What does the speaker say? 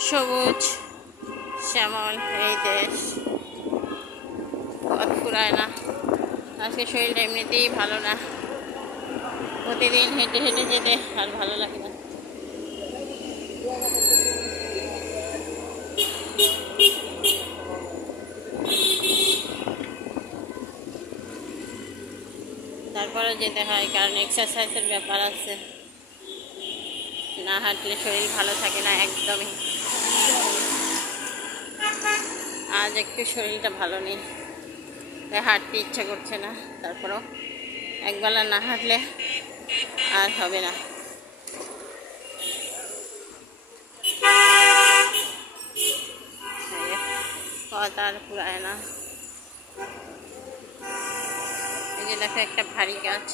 সবুজ শ্যামল এই দেশ, পথ ফুরায় না। আজকে শরীরটা এমনিতেই ভালো না, প্রতিদিন হেঁটে হেঁটে যেতে আর ভালো লাগে না। তারপরে যেতে হয়, কারণ এক্সারসাইজের ব্যাপার আছে, না হাঁটলে শরীর ভালো থাকে না একদমই। আজ একটু শরীরটা ভালো নেই, তাই হাঁটতে ইচ্ছা করছে না। তারপরেও একবেলা না হাঁটলে আর হবে না। পথ আর ফুরায় না। এই যে দেখো একটা ভারী গাছ।